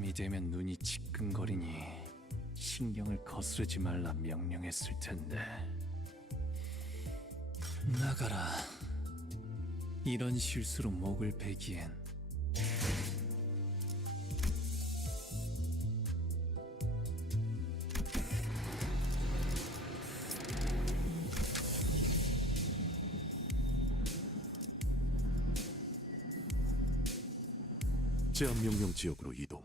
밤이 되면 눈이 지끈거리니 신경을 거스르지 말라 명령했을 텐데. 나가라. 이런 실수로 목을 베기엔. 제한 명령 지역으로 이동.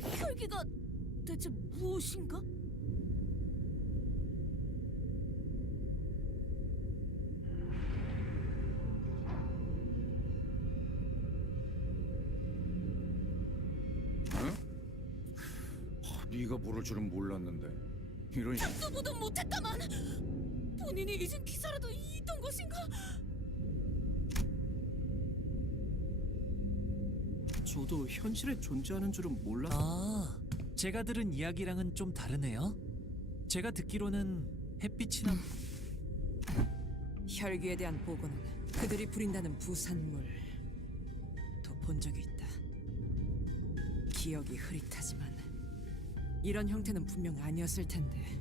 혈기가 대체 무엇인가? 네가 모를 줄은 몰랐는데 이런 듣도 못했다만 본인이 잊은 기사라도 있던 것인가? 저도 현실에 존재하는 줄은 몰라. 아, 제가 들은 이야기랑은 좀 다르네요. 제가 듣기로는 햇빛이나 혈기에 대한 보고는 그들이 부린다는 부산물도 본 적이 있다. 기억이 흐릿하지만 이런 형태는 분명 아니었을 텐데.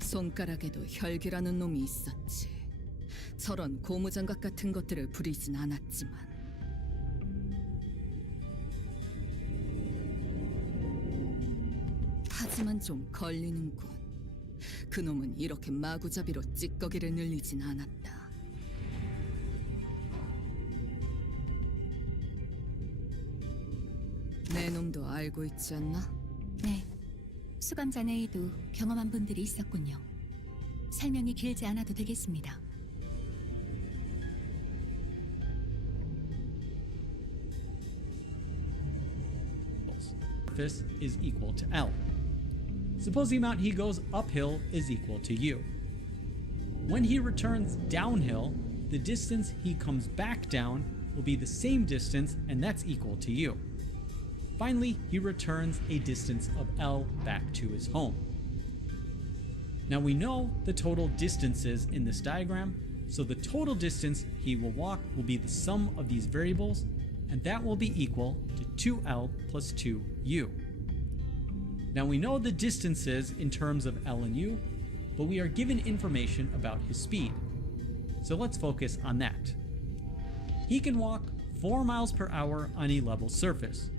손가락에도 혈기라는 놈이 있었지. 저런 고무장갑 같은 것들을 부리진 않았지만. 하지만 좀 걸리는군. 그놈은 이렇게 마구잡이로 찌꺼기를 늘리진 않았다. 내 놈도 알고 있지 않나? 네, 수감 전에에도 경험한 분들이 있었군요. 설명이 길지 않아도 되겠습니다. Surface is equal to L. Suppose the amount he goes uphill is equal to U. When he returns downhill, the distance he comes back down will be the same distance, and that's equal to U. Finally, he returns a distance of L back to his home. Now we know the total distances in this diagram, so the total distance he will walk will be the sum of these variables, and that will be equal to 2L plus 2U. Now we know the distances in terms of L and U, but we are given information about his speed. So let's focus on that. He can walk 4 miles per hour on a level surface.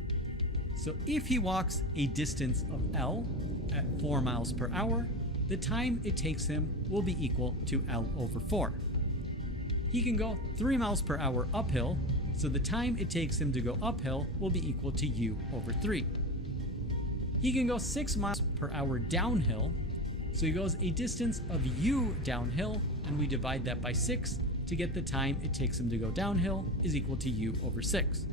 So if he walks a distance of L at 4 miles per hour, the time it takes him will be equal to L over 4. He can go 3 miles per hour uphill, so the time it takes him to go uphill will be equal to U over 3. He can go 6 miles per hour downhill, so he goes a distance of U downhill, and we divide that by 6 to get the time it takes him to go downhill is equal to U over 6.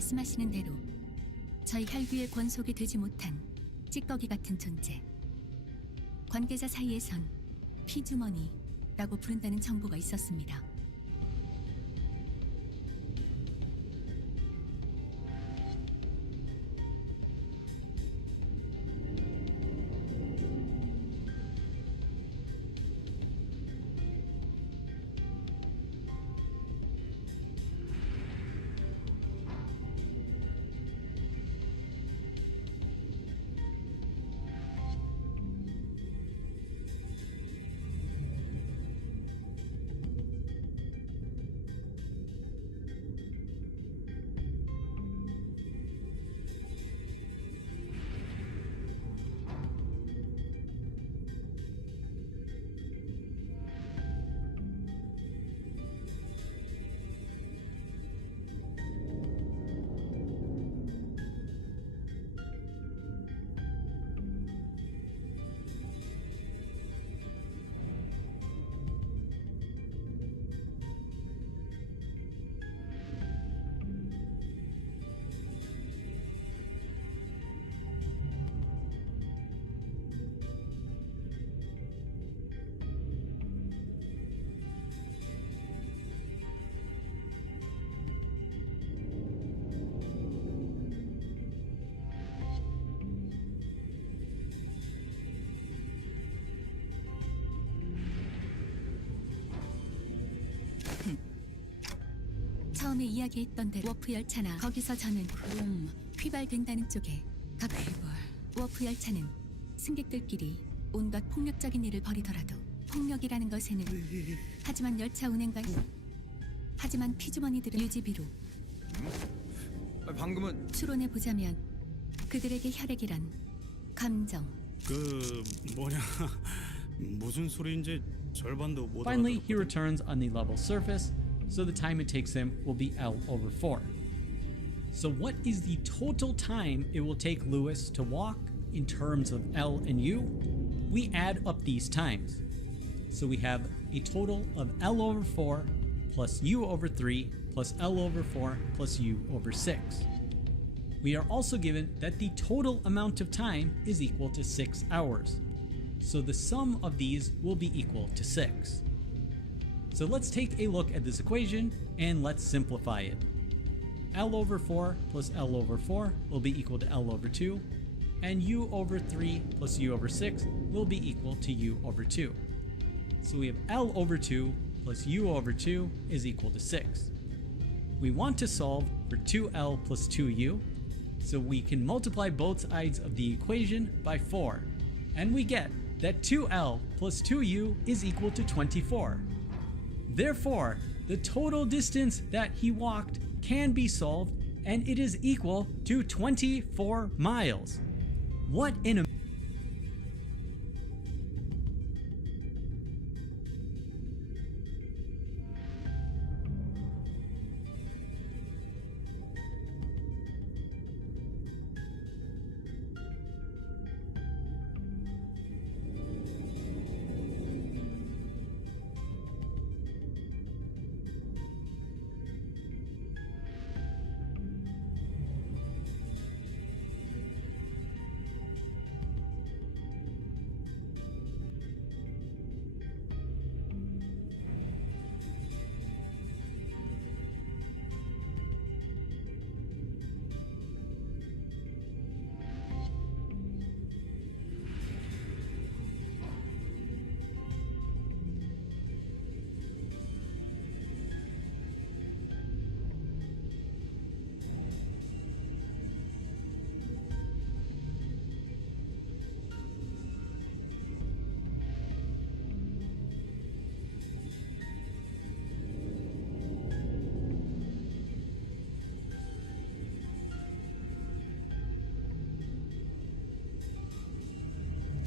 말씀하시는 대로 저희 혈귀의 권속이 되지 못한 찌꺼기 같은 존재. 관계자 사이에선 피주머니라고 부른다는 정보가 있었습니다. 처음에 이야기했던 대로 워프 열차나 거기서 저는 휘발된다는 쪽에 워프 열차는 승객들끼리 온갖 폭력적인 일을 벌이더라도 폭력이라는 것에는 하지만 열차 운행과 하지만 피주머니들은 유지비로 방금은 추론해 보자면 그들에게 혈액이란 감정, 무슨 소리인지 절반도 못 Finally, he 알아들었거든. returns on the level surface, so the time it takes him will be L over 4. So what is the total time it will take Lewis to walk in terms of L and U? We add up these times. So we have a total of L over 4 plus U over 3 plus L over 4 plus U over 6. We are also given that the total amount of time is equal to 6 hours. So the sum of these will be equal to 6. So let's take a look at this equation and let's simplify it. L over 4 plus L over 4 will be equal to L over 2, and U over 3 plus U over 6 will be equal to U over 2. So we have L over 2 plus U over 2 is equal to 6. We want to solve for 2L plus 2U, so we can multiply both sides of the equation by 4, and we get that 2L plus 2U is equal to 24. Therefore, the total distance that he walked can be solved, and it is equal to 24 miles. What an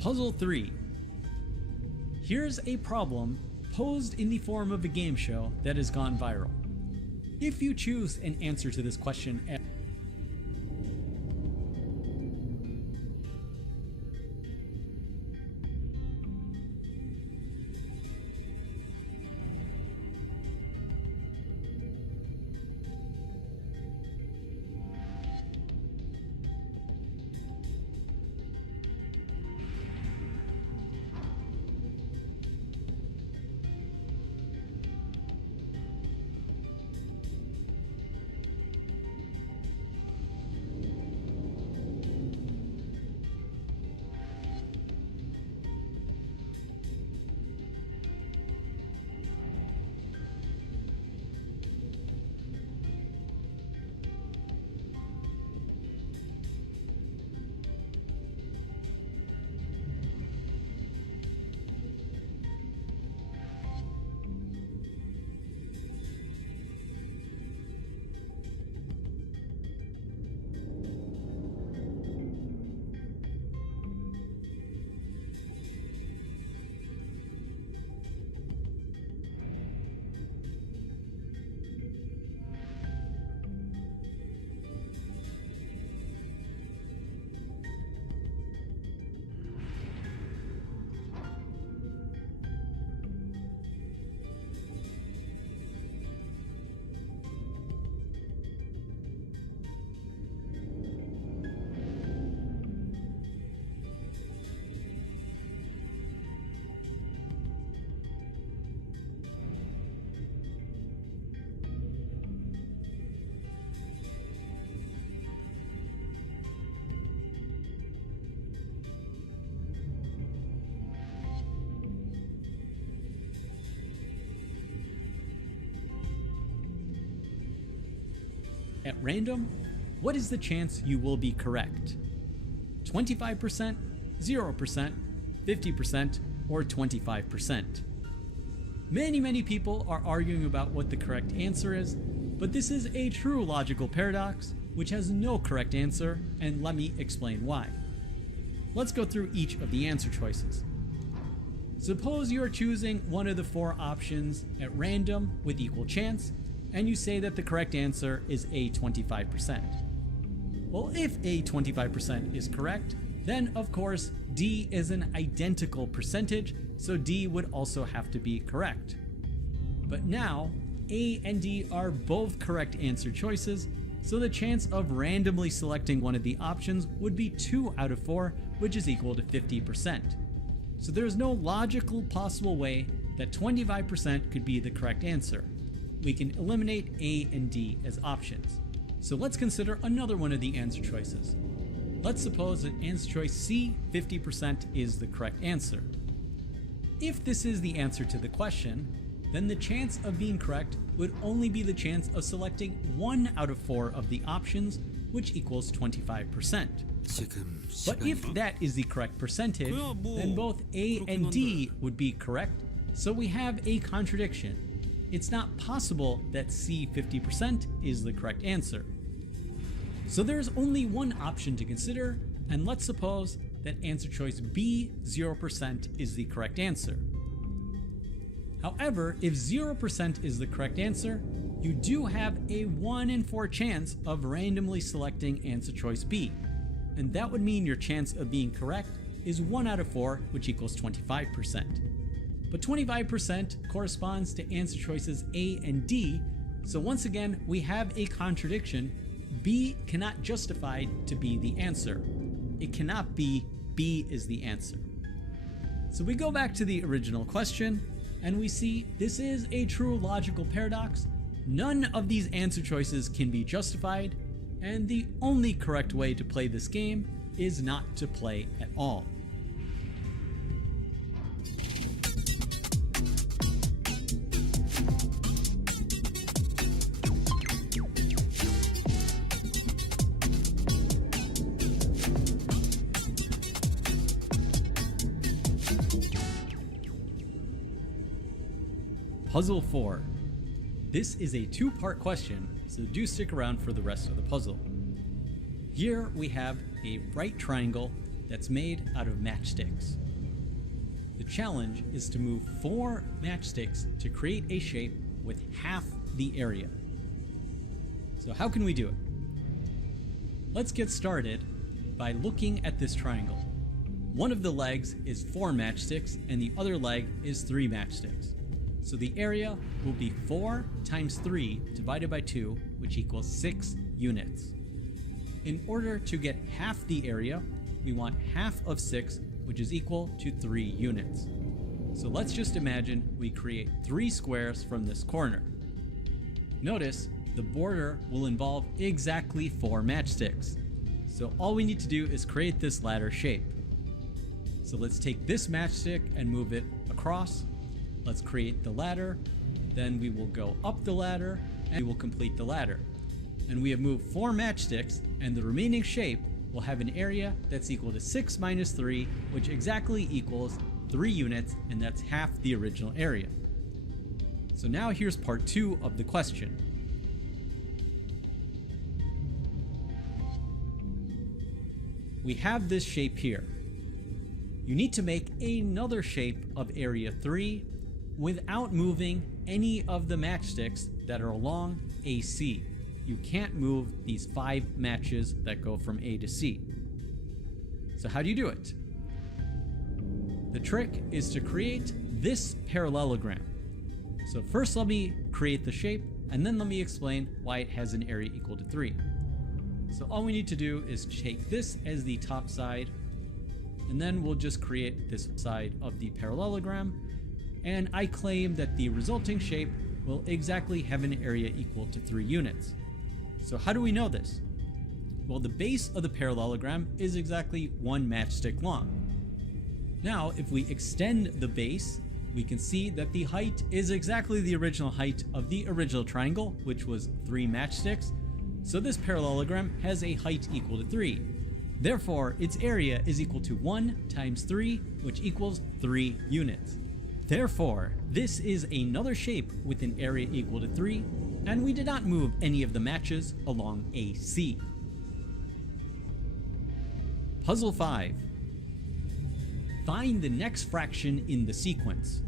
Puzzle 3. Here's a problem posed in the form of a game show that has gone viral. If you choose an answer to this question at at random, what is the chance you will be correct? 25%, 0%, 50%, or 25%? Many people are arguing about what the correct answer is, but this is a true logical paradox which has no correct answer, and let me explain why. Let's go through each of the answer choices. Suppose you are choosing one of the 4 options at random with equal chance, and you say that the correct answer is a 25%. Well, if a 25% is correct, then of course D is an identical percentage, so D would also have to be correct. But now, A and D are both correct answer choices, so the chance of randomly selecting one of the options would be 2 out of 4, which is equal to 50%. So there's no logical possible way that 25% could be the correct answer. We can eliminate A and D as options. So let's consider another one of the answer choices. Let's suppose that answer choice C, 50%, is the correct answer. If this is the answer to the question, then the chance of being correct would only be the chance of selecting 1 out of 4 of the options, which equals 25%. But if that is the correct percentage, then both A and D would be correct, so we have a contradiction. It's not possible that C, 50%, is the correct answer. So there's only one option to consider, and let's suppose that answer choice B, 0%, is the correct answer. However, if 0% is the correct answer, you do have a 1 in 4 chance of randomly selecting answer choice B, and that would mean your chance of being correct is 1 out of 4, which equals 25%. But 25% corresponds to answer choices A and D, so once again we have a contradiction. B cannot justify to be the answer. It cannot be B is the answer. So we go back to the original question, and we see this is a true logical paradox. None of these answer choices can be justified, and the only correct way to play this game is not to play at all. Puzzle 4. This is a 2-part question, so do stick around for the rest of the puzzle. Here we have a right triangle that's made out of matchsticks. The challenge is to move 4 matchsticks to create a shape with half the area. So how can we do it? Let's get started by looking at this triangle. One of the legs is 4 matchsticks and the other leg is 3 matchsticks. So the area will be 4 times 3 divided by 2, which equals 6 units. In order to get half the area, we want half of 6, which is equal to 3 units. So let's just imagine we create 3 squares from this corner. Notice the border will involve exactly 4 matchsticks. So all we need to do is create this ladder shape. So let's take this matchstick and move it across. Let's create the ladder, then we will go up the ladder, and we will complete the ladder. And we have moved 4 matchsticks, and the remaining shape will have an area that's equal to 6 minus 3, which exactly equals 3 units, and that's half the original area. So now here's part 2 of the question. We have this shape here. You need to make another shape of area 3 without moving any of the matchsticks that are along AC. You can't move these 5 matches that go from A to C. So how do you do it? The trick is to create this parallelogram. So first let me create the shape, and then let me explain why it has an area equal to 3. So all we need to do is take this as the top side, and then we'll just create this side of the parallelogram, and I claim that the resulting shape will exactly have an area equal to 3 units. So how do we know this? Well, the base of the parallelogram is exactly 1 matchstick long. Now, if we extend the base, we can see that the height is exactly the original height of the original triangle, which was 3 matchsticks, So this parallelogram has a height equal to 3. Therefore, its area is equal to 1 times 3, which equals 3 units. Therefore, this is another shape with an area equal to 3, and we did not move any of the matches along AC. Puzzle 5. Find the next fraction in the sequence.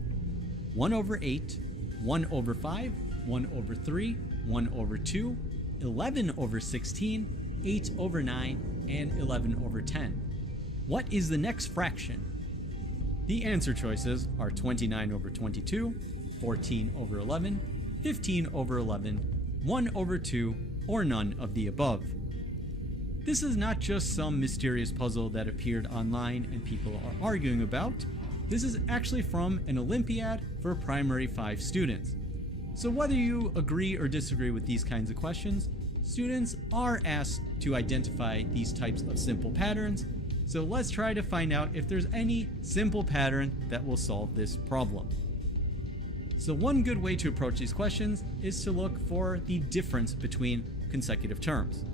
1 over 8, 1 over 5, 1 over 3, 1 over 2, 11 over 16, 8 over 9, and 11 over 10. What is the next fraction? The answer choices are 29 over 22, 14 over 11, 15 over 11, 1 over 2, or none of the above. This is not just some mysterious puzzle that appeared online and people are arguing about. This is actually from an Olympiad for primary 5 students. So whether you agree or disagree with these kinds of questions, students are asked to identify these types of simple patterns. So let's try to find out if there's any simple pattern that will solve this problem. So one good way to approach these questions is to look for the difference between consecutive terms.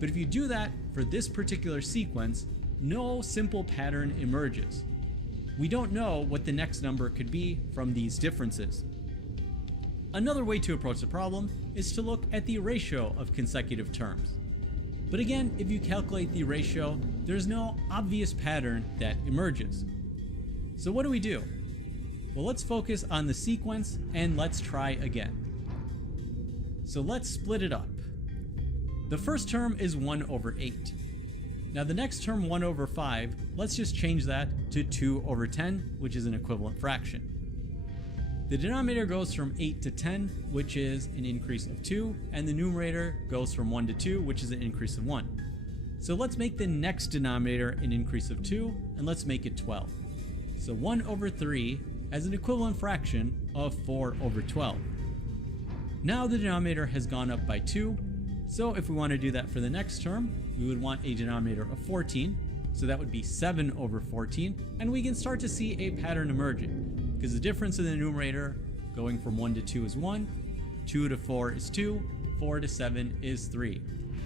But if you do that for this particular sequence, no simple pattern emerges. We don't know what the next number could be from these differences. Another way to approach the problem is to look at the ratio of consecutive terms. But again, if you calculate the ratio, there's no obvious pattern that emerges. So what do? Well, let's focus on the sequence and let's try again. So let's split it up. The first term is 1 over 8. Now the next term, 1 over 5, let's just change that to 2 over 10, which is an equivalent fraction. The denominator goes from 8 to 10, which is an increase of 2, and the numerator goes from 1 to 2, which is an increase of 1. So let's make the next denominator an increase of 2, and let's make it 12. So 1 over 3 has an equivalent fraction of 4 over 12. Now the denominator has gone up by 2, so if we want to do that for the next term, we would want a denominator of 14, so that would be 7 over 14, and we can start to see a pattern emerging, because the difference in the numerator going from 1 to 2 is 1, 2 to 4 is 2, 4 to 7 is 3.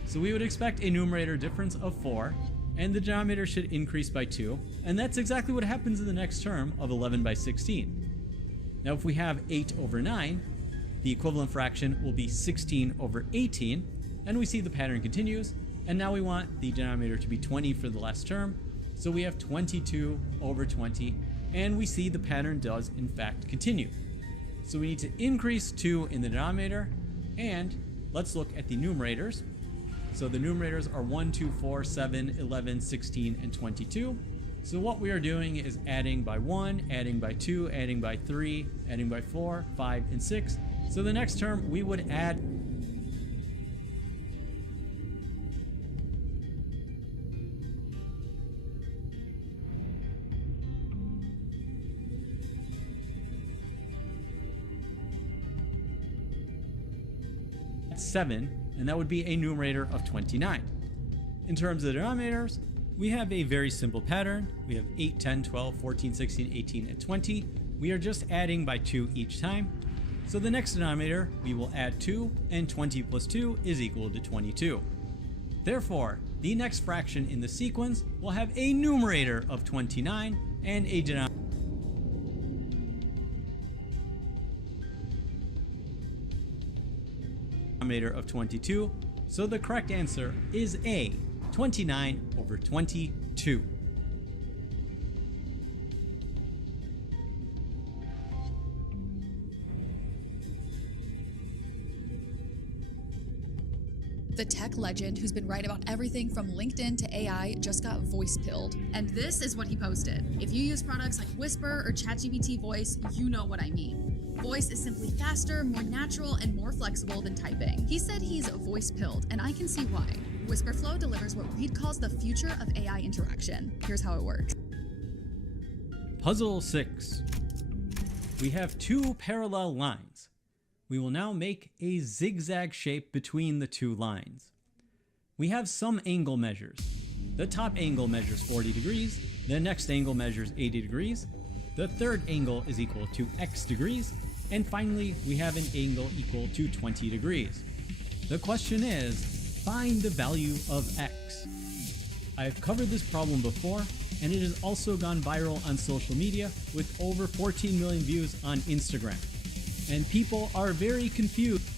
So we would expect a numerator difference of 4, and the denominator should increase by 2, and that's exactly what happens in the next term of 11 by 16. Now if we have 8 over 9, the equivalent fraction will be 16 over 18, and we see the pattern continues, and now we want the denominator to be 20 for the last term, so we have 22 over 20, and we see the pattern does in fact continue. So we need to increase 2 in the denominator, and let's look at the numerators. So the numerators are 1, 2, 4, 7, 11, 16, and 22. So what we are doing is adding by 1, adding by 2, adding by 3, adding by 4, 5, and 6. So the next term we would add at 7, and that would be a numerator of 29. In terms of the denominators, we have a very simple pattern. We have 8, 10, 12, 14, 16, 18, and 20. We are just adding by 2 each time. So the next denominator, we will add 2, and 20 plus 2 is equal to 22. Therefore, the next fraction in the sequence will have a numerator of 29 and a denominator of 22. So the correct answer is A, 29 over 22. The tech legend who's been right about everything from LinkedIn to AI just got voice pilled. And this is what he posted. If you use products like Whisper or ChatGPT Voice, you know what I mean. Voice is simply faster, more natural, and more flexible than typing. He said he's voice pilled, and I can see why. WhisperFlow delivers what Reed calls the future of AI interaction. Here's how it works. Puzzle 6. We have 2 parallel lines. We will now make a zigzag shape between the 2 lines. We have some angle measures. The top angle measures 40 degrees, the next angle measures 80 degrees, the third angle is equal to x degrees, and finally we have an angle equal to 20 degrees. The question is, find the value of x. I've covered this problem before, and it has also gone viral on social media with over 14 million views on Instagram. And people are very confused.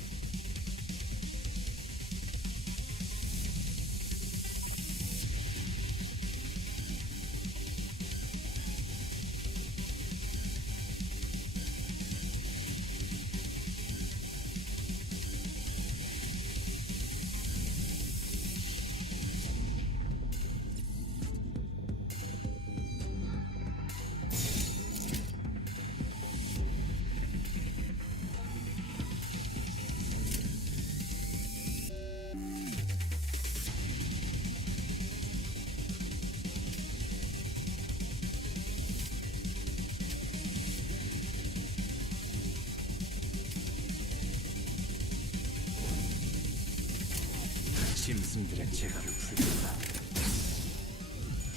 짐승들의 재갈을 풀겠다.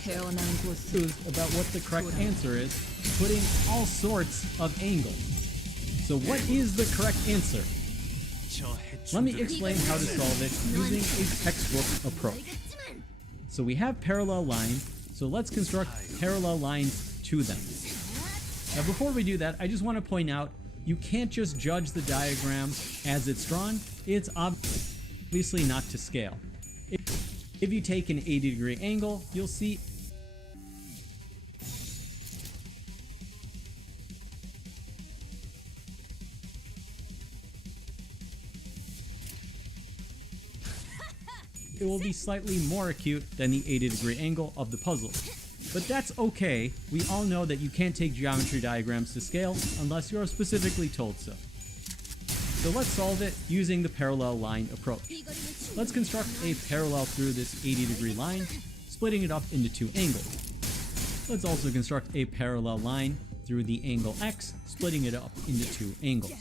태어난 곳 Confused about what the correct answer is, putting all sorts of angles. So what is the correct answer? Let me explain how to solve it using a textbook approach. So we have parallel lines, so let's construct parallel lines to them. Now before we do that, I just want to point out, you can't just judge the diagram as it's drawn. It's obviously not to scale. If you take an 80-degree angle, you'll see it will be slightly more acute than the 80-degree angle of the puzzle. But that's okay. We all know that you can't take geometry diagrams to scale unless you're specifically told so. So let's solve it using the parallel line approach. Let's construct a parallel through this 80-degree line, splitting it up into two angles. Let's also construct a parallel line through the angle x, splitting it up into two angles.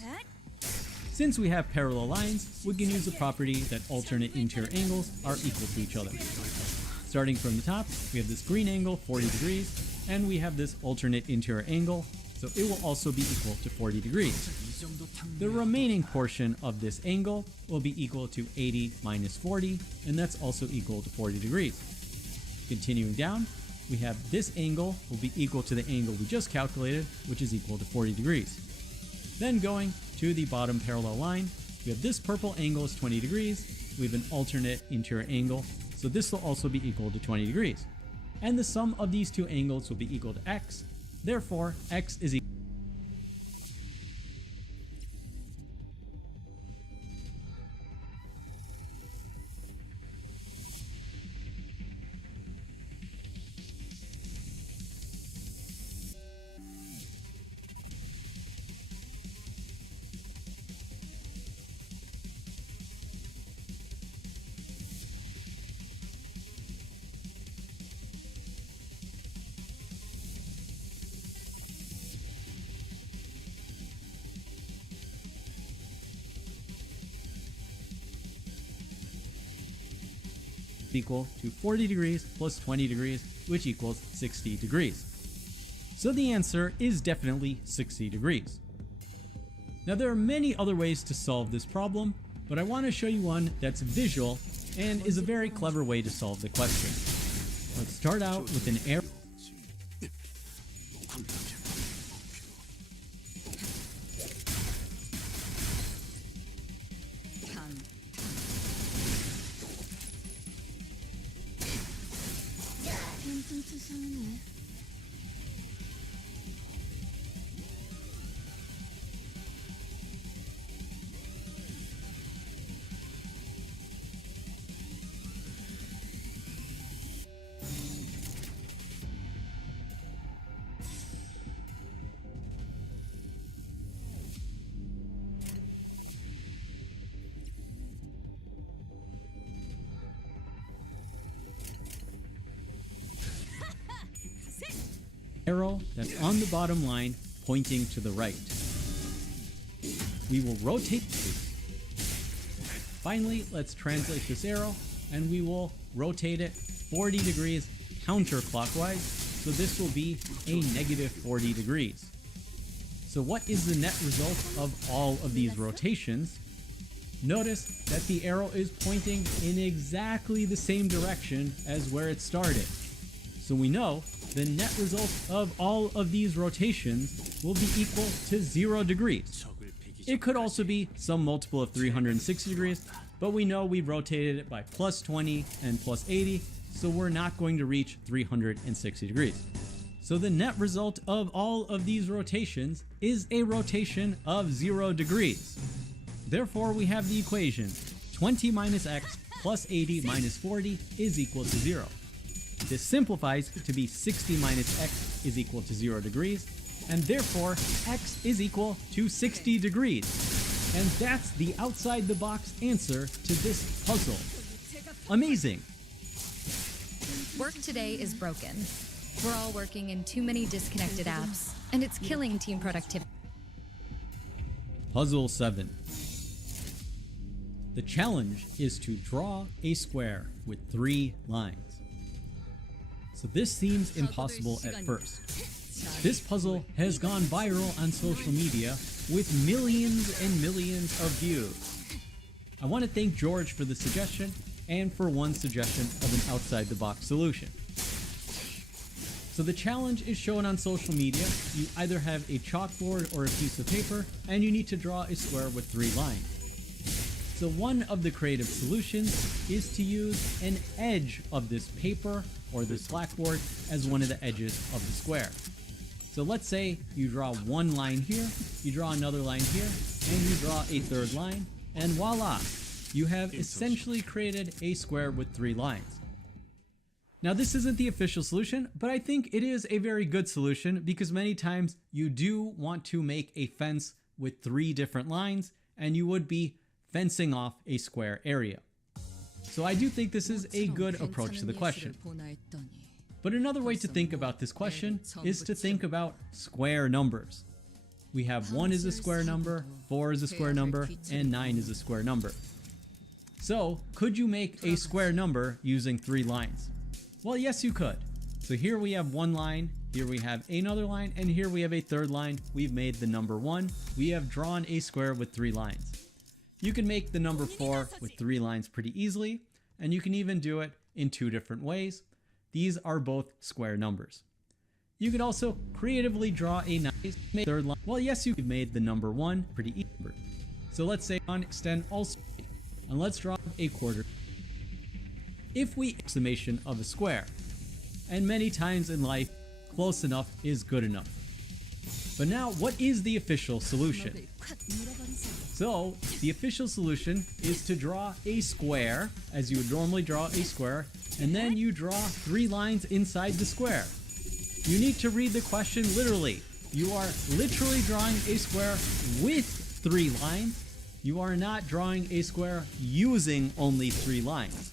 Since we have parallel lines, we can use the property that alternate interior angles are equal to each other. Starting from the top, we have this green angle, 40 degrees, and we have this alternate interior angle, so it will also be equal to 40 degrees. The remaining portion of this angle will be equal to 80 minus 40, and that's also equal to 40 degrees. Continuing down, we have this angle will be equal to the angle we just calculated, which is equal to 40 degrees. Then going to the bottom parallel line, we have this purple angle is 20 degrees, we have an alternate interior angle, so this will also be equal to 20 degrees. And the sum of these two angles will be equal to x, therefore x is equal to 40 degrees plus 20 degrees, which equals 60 degrees. So the answer is definitely 60 degrees. Now there are many other ways to solve this problem, but I want to show you one that's visual and is a very clever way to solve the question. Let's start out with an arrow. Arrow that's on the bottom line pointing to the right. We will rotate. Finally, let's translate this arrow and we will rotate it 40 degrees counterclockwise, so this will be a negative 40 degrees. So what is the net result of all of these rotations? Notice that the arrow is pointing in exactly the same direction as where it started. So we know the net result of all of these rotations will be equal to 0 degrees. It could also be some multiple of 360 degrees, but we know we rotated it by plus 20 and plus 80, so we're not going to reach 360 degrees. So the net result of all of these rotations is a rotation of 0 degrees. Therefore, we have the equation 20 minus x plus 80 minus 40 is equal to 0. This simplifies to be 60 minus x is equal to 0 degrees, and therefore x is equal to 60 degrees. And that's the outside the box answer to this puzzle. Amazing! Work today is broken. We're all working in too many disconnected apps, and it's killing team productivity. Puzzle 7. The challenge is to draw a square with 3 lines. So this seems impossible at first. This puzzle has gone viral on social media with millions and millions of views. I want to thank George for the suggestion and for one suggestion of an outside-the-box solution. So the challenge is shown on social media. You either have a chalkboard or a piece of paper, and you need to draw a square with 3 lines. So one of the creative solutions is to use an edge of this paper or this blackboard as one of the edges of the square. So let's say you draw one line here, you draw another line here, and you draw a third line, and voila! You have essentially created a square with 3 lines. Now this isn't the official solution, but I think it is a very good solution because many times you do want to make a fence with 3 different lines, and you would be fencing off a square area. So I do think this is a good approach to the question. But another way to think about this question is to think about square numbers. We have 1 is a square number, 4 is a square number, and 9 is a square number. So could you make a square number using 3 lines? Well, yes, you could. So here we have 1 line, here we have another line, and here we have a third line. We've made the number 1. We have drawn a square with 3 lines. You can make the number 4 with 3 lines pretty easily, and you can even do it in 2 different ways. These are both square numbers. You could also creatively draw a nice third line. Well, yes, you've made the number 1 pretty easy. So let's say on extend also, and let's draw a quarter. If we summation of a square, and many times in life, close enough is good enough. But now, what is the official solution? So, the official solution is to draw a square, as you would normally draw a square, and then you draw 3 lines inside the square. You need to read the question literally. You are literally drawing a square with 3 lines. You are not drawing a square using only 3 lines.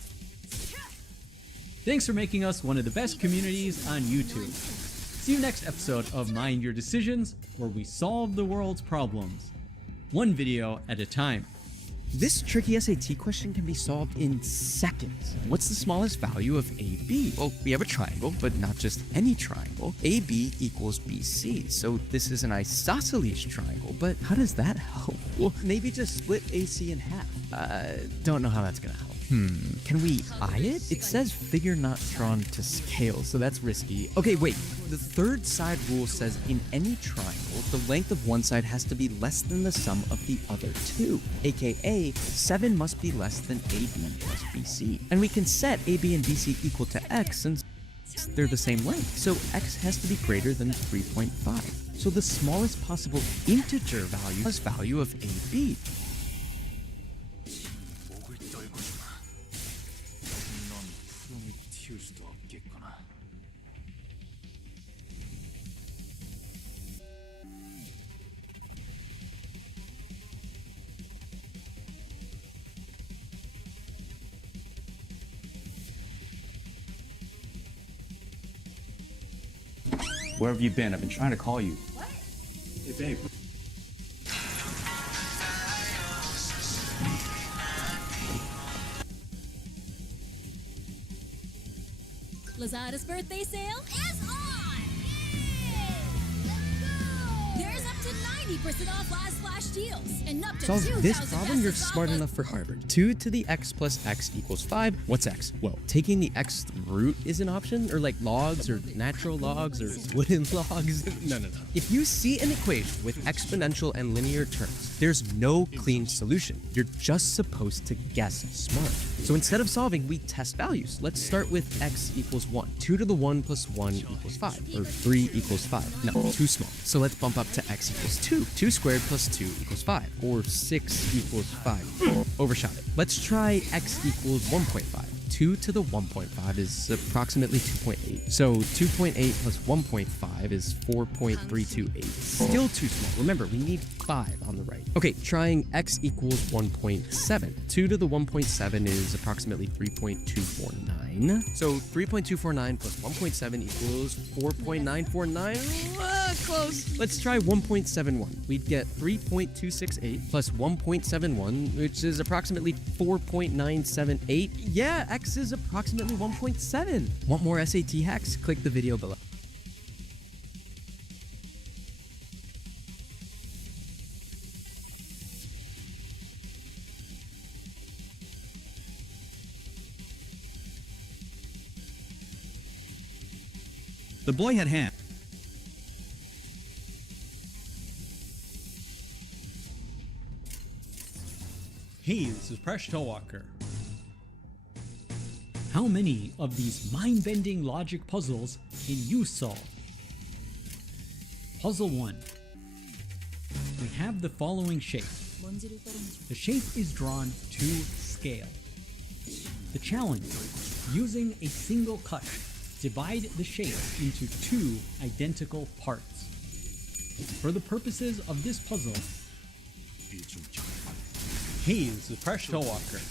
Thanks for making us one of the best communities on YouTube. See you next episode of Mind Your Decisions, where we solve the world's problems, one video at a time. This tricky SAT question can be solved in seconds. What's the smallest value of AB? Well, we have a triangle, but not just any triangle. AB equals BC, so this is an isosceles triangle, but how does that help? Well, maybe just split AC in half. Don't know how that's gonna help. Can we eye it? It says figure not drawn to scale, so that's risky. Okay, wait. The third side rule says in any triangle, the length of one side has to be less than the sum of the other 2. AKA, 7 must be less than AB plus BC. And we can set AB and BC equal to X since they're the same length. So X has to be greater than 3.5. So the smallest possible integer value of AB. Where have you been? I've been trying to call you. Hey, babe. Lazada's birthday sale is on! Yay! Let's go! There's up to 50% off last flash deals and up to Solve 2,000 this problem, you're pesos smart off enough for Harvard. 2 to the x plus x equals 5. What's x? Well, taking the xth root is an option, or like logs, or natural logs, or wooden logs. No. If you see an equation with exponential and linear terms, there's no clean solution. You're just supposed to guess smart. So instead of solving, we test values. Let's start with x equals 1. 2 to the 1 plus 1 equals 5, or 3 equals 5. No, too small. So let's bump up to x equals 2. 2 squared plus 2 equals 5, or 6 equals 5. Overshot it. Let's try x equals 1.5. 2 to the 1.5 is approximately 2.8. So 2.8 plus 1.5 is 4.328. Still too small. Remember, we need 5 on the right. Okay, trying x equals 1.7. 2 to the 1.7 is approximately 3.249. So 3.249 plus 1.7 equals 4.949. Close. Let's try 1.71. We'd get 3.268 plus 1.71, which is approximately 4.978. Yeah, x is approximately 1.7. Want more SAT hacks? Click the video below. The boy had hand. Hey, this is Presh Talwalkar. How many of these mind-bending logic puzzles can you solve? Puzzle 1. We have the following shape. The shape is drawn to scale. The challenge: using a single cut, divide the shape into 2 identical parts. For the purposes of this puzzle, hey, this is Presh Talwalkar.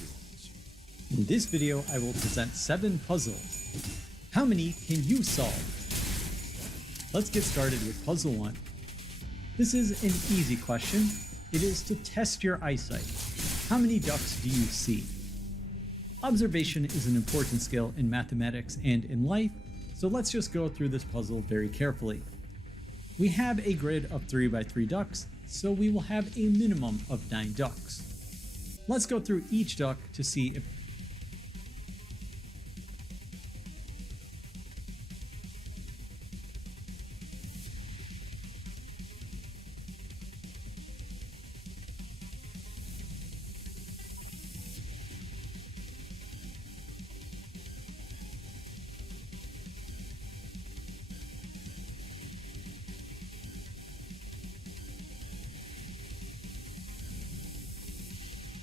In this video, I will present 7 puzzles. How many can you solve? Let's get started with puzzle 1. This is an easy question. It is to test your eyesight. How many ducks do you see? Observation is an important skill in mathematics and in life, so let's just go through this puzzle very carefully. We have a grid of 3 by 3 ducks, so we will have a minimum of 9 ducks. Let's go through each duck to see if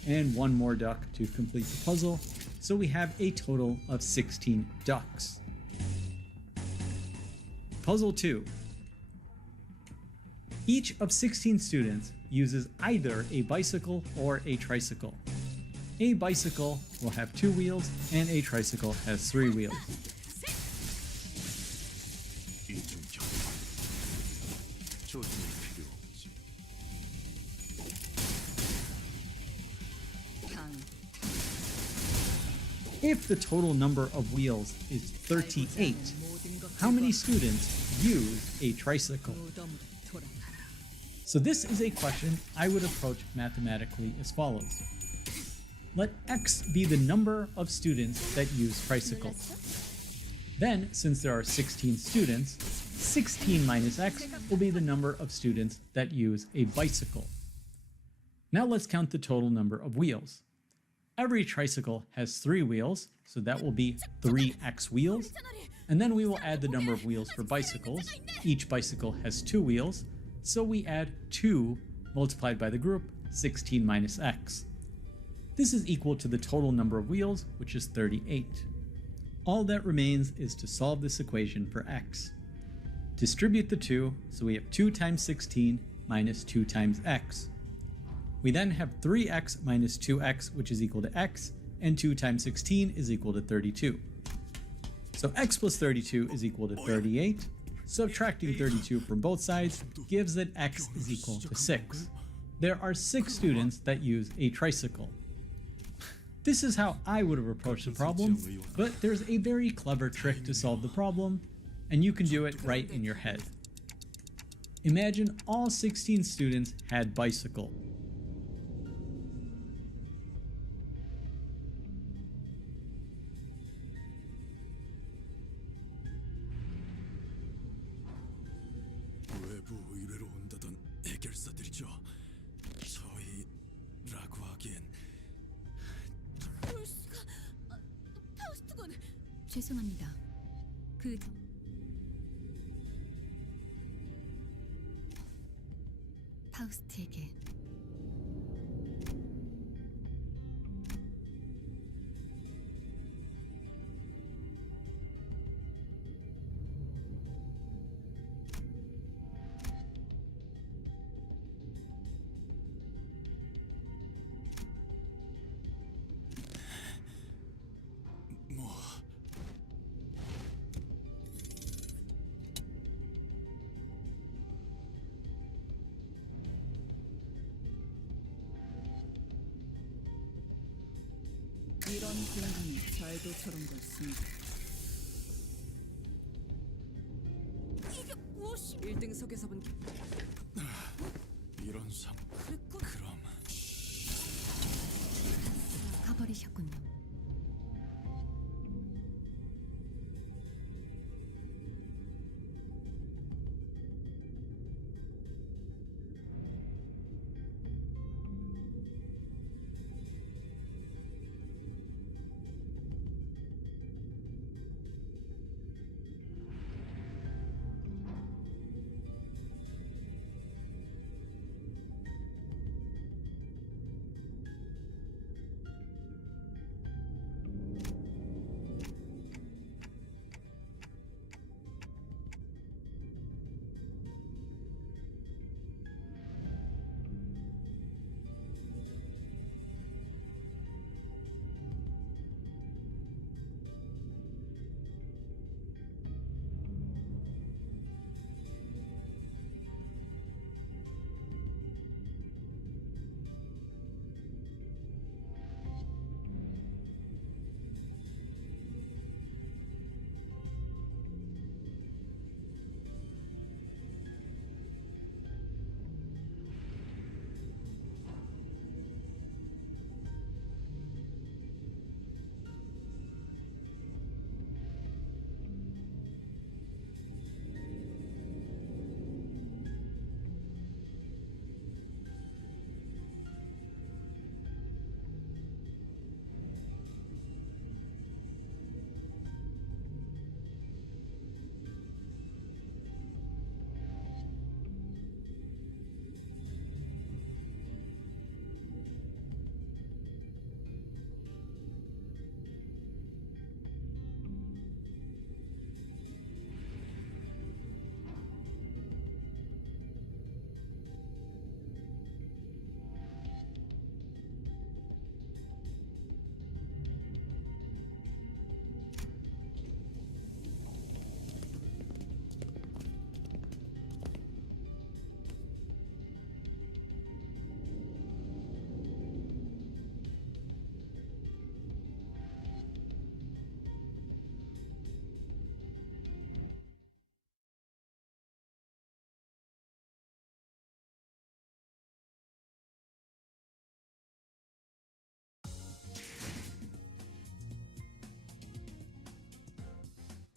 and 1 more duck to complete the puzzle, so we have a total of 16 ducks. Puzzle 2. Each of 16 students uses either a bicycle or a tricycle. A bicycle will have 2 wheels and a tricycle has 3 wheels. If the total number of wheels is 38, how many students use a tricycle? So this is a question I would approach mathematically as follows. Let x be the number of students that use tricycles. Then, since there are 16 students, 16 minus x will be the number of students that use a bicycle. Now let's count the total number of wheels. Every tricycle has 3 wheels, so that will be 3x wheels. And then we will add the number of wheels for bicycles. Each bicycle has 2 wheels, so we add 2 multiplied by the group, 16 minus x. This is equal to the total number of wheels, which is 38. All that remains is to solve this equation for x. Distribute the 2, so we have 2 times 16 minus 2 times x. We then have 3x minus 2x, which is equal to x, and 2 times 16 is equal to 32. So x plus 32 is equal to 38. Subtracting 32 from both sides gives that x is equal to 6. There are 6 students that use a tricycle. This is how I would have approached the problem, but there's a very clever trick to solve the problem, and you can do it right in your head. Imagine all 16 students had bicycle. 외부 의뢰로 온다던 해결사들이죠. 저희라고 하기엔 그럴 수가... 파우스트군... 죄송합니다. 파우스트에게 뭐... 이런 공간이 잘도 저런 걸 씁니다. 이게 무엇이... 1등석에서 본 이런 상... 그럼... 가버리셨군요.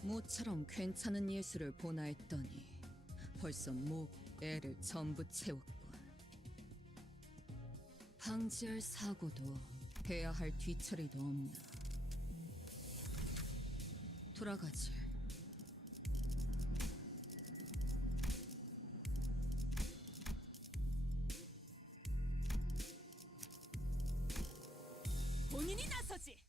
모처럼 괜찮은 예술을 보나 했더니 벌써 목, 애를 전부 채웠군. 방지할 사고도 해야 할 뒤처리도 없나. 돌아가지. 본인이 나서지!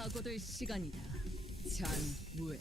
사고될 시간이다. 잔 W.A.R.P.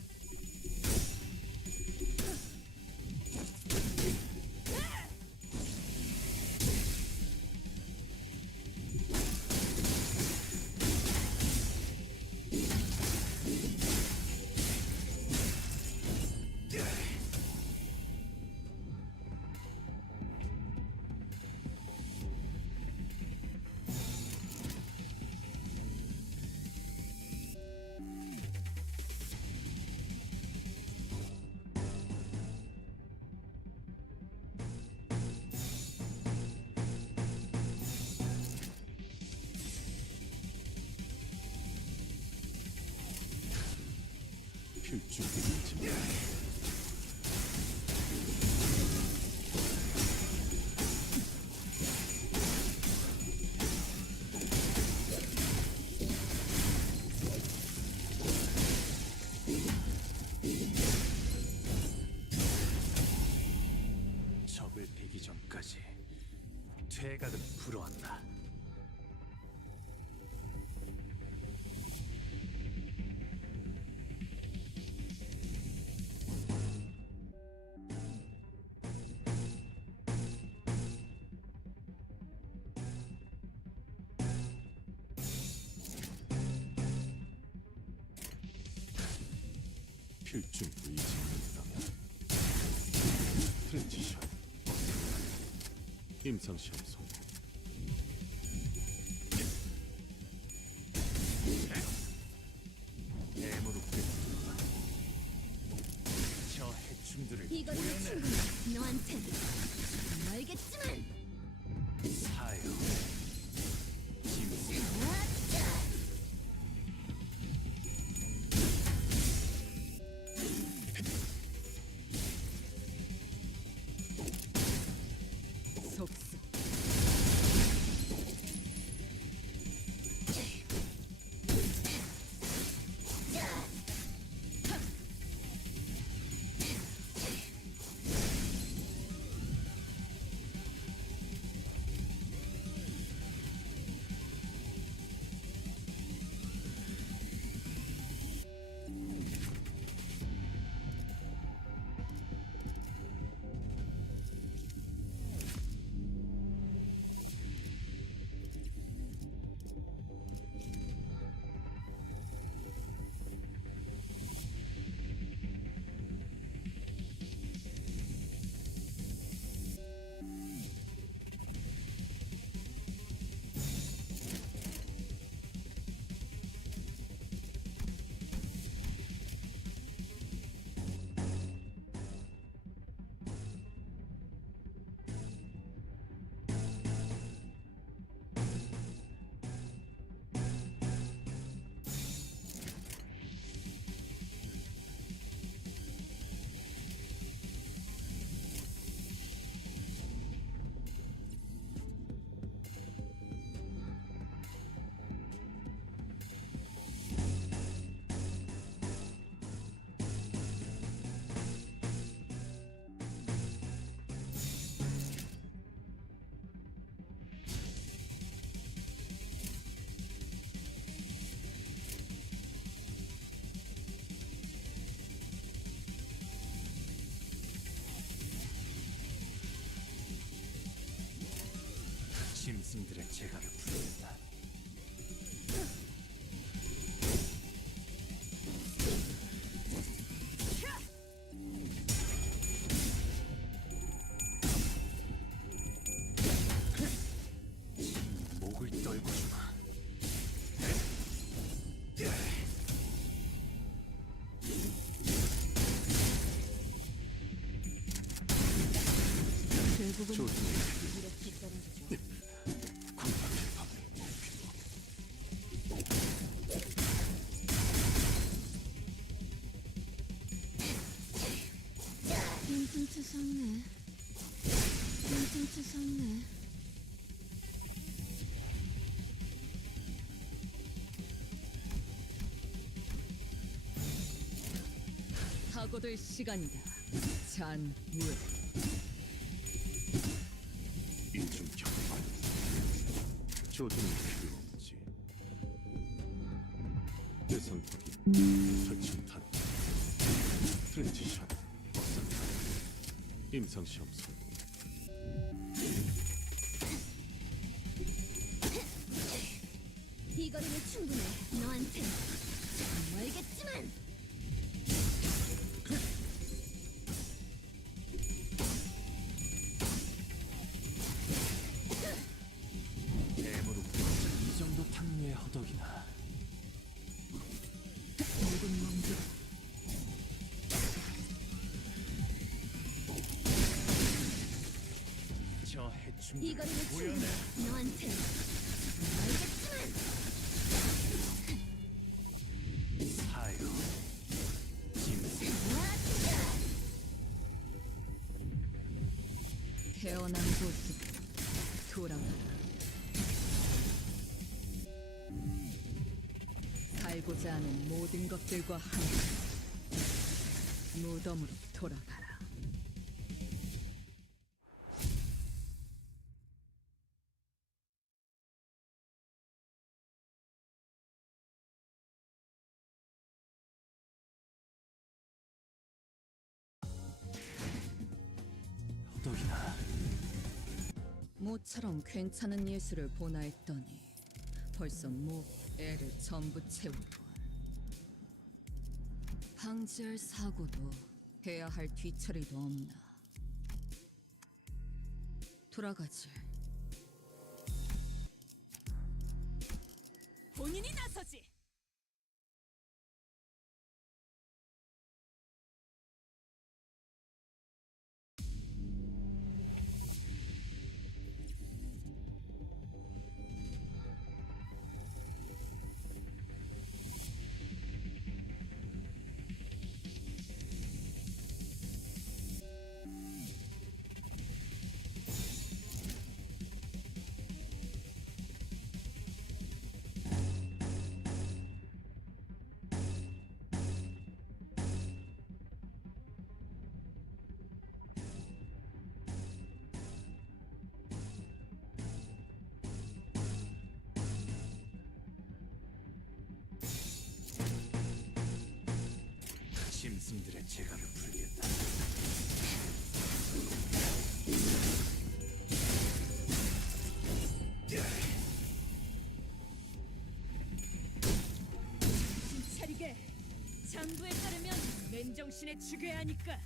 필중 의지. 적을 베기 전까지 퇴각은 불어왔다. 필중 의지입니다. 트랜지션. 임상시험 성공. 대무로 끝. 저 해충들을 이건 보여내. 충분해. 너한텐 알겠지만. 사요. 짐승. 속수. 짐승들의 재갈을 부른다. 목을 떨고 주마. 결국은 조심해. 이렇게 떨어지죠. 퉁퉁치셨네. 퉁퉁치셨네. 사고될 시간이다. 잔물. 인중 격발. 조준이 필요 없지. 대상 확인. 설치탄. 트랜지션. 확산탄. 임상시험 성공. 이 거리면 충분해. 너한텐 알겠지만. 대무로 끝. 이 정도 탕류의 허덕이나. 묵은 멍들. 저 이 해충들을 거리면 보여내. 충분해. 너한텐 알겠지만. 사요. 태어난 곳으로 돌아가라. 살고자 하는 모든 것들과 함께 무덤으로 돌아가라. 호덕이다. 모처럼 괜찮은 예술을 보나 했더니 벌써 애를 전부 채우고 방지할 사고도 해야 할 뒤처리도 없나. 돌아가지. 본인이 나서지. 짐승들의 재갈을 풀겠다. 차리게. 장부에 따르면 맨정신에 죽여야 하니까.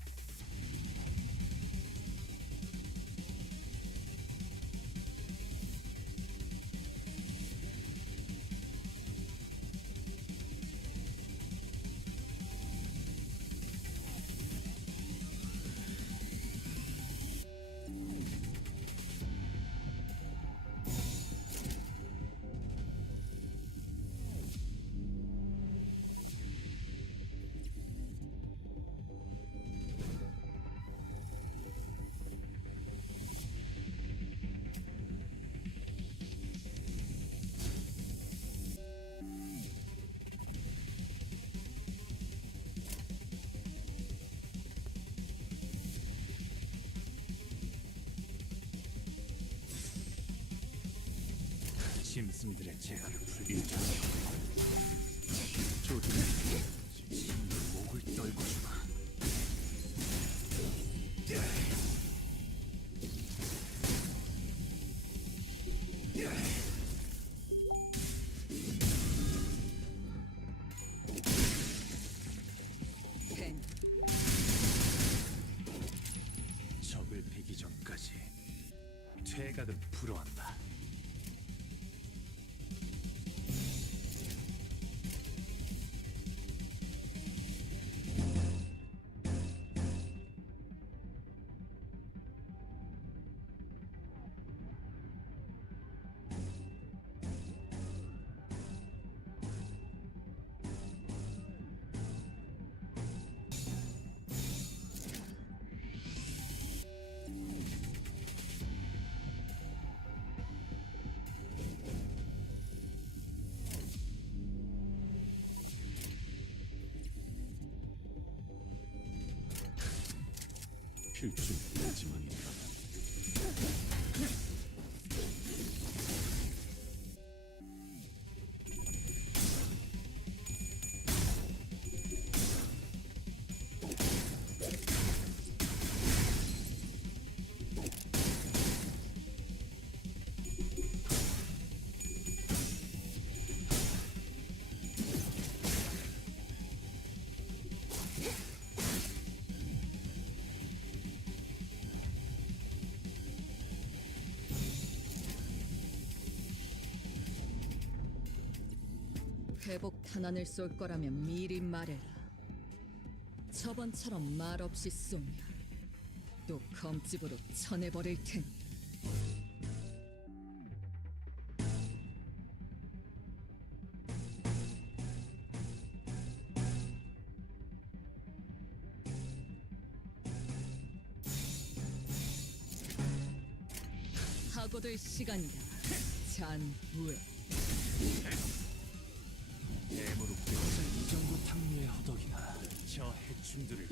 짐승들의 재갈을 풀겠다. 조준. 침으로 목을 떨궈주마. 적을 베기 전까지 퇴각은 불어한다. 필중이지만이다. 회복 탄환을 쏠 거라면 미리 말해라. 저번처럼 말없이 쏘면 또 검집으로 쳐내버릴 텐데. 사고될 시간이다. 잔무에. 애무롭게 이 정도 탕류의 허덕이나 저 해충들을